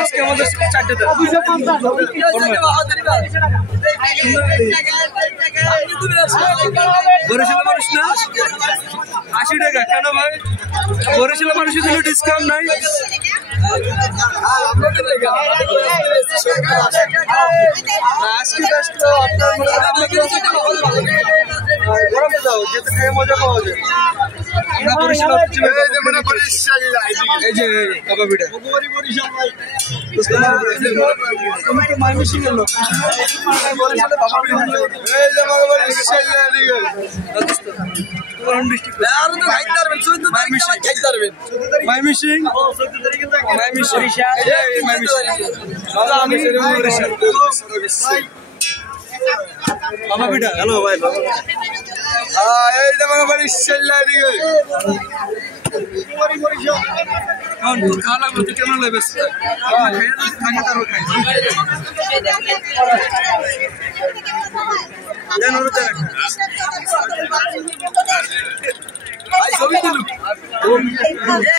আজকে আমাদের 4টা বরিশালের মানুষ না 80 টাকা কেন ভাই? বরিশালের মানুষের জন্য ডিসকাউন্ট নাই? মজা পাওয়া যায়। এই যে কাবা পিঠা বাবা পিঠা। হ্যালো ভাই, খাওয়া লাগলো তো কেমন লাগবে? খাই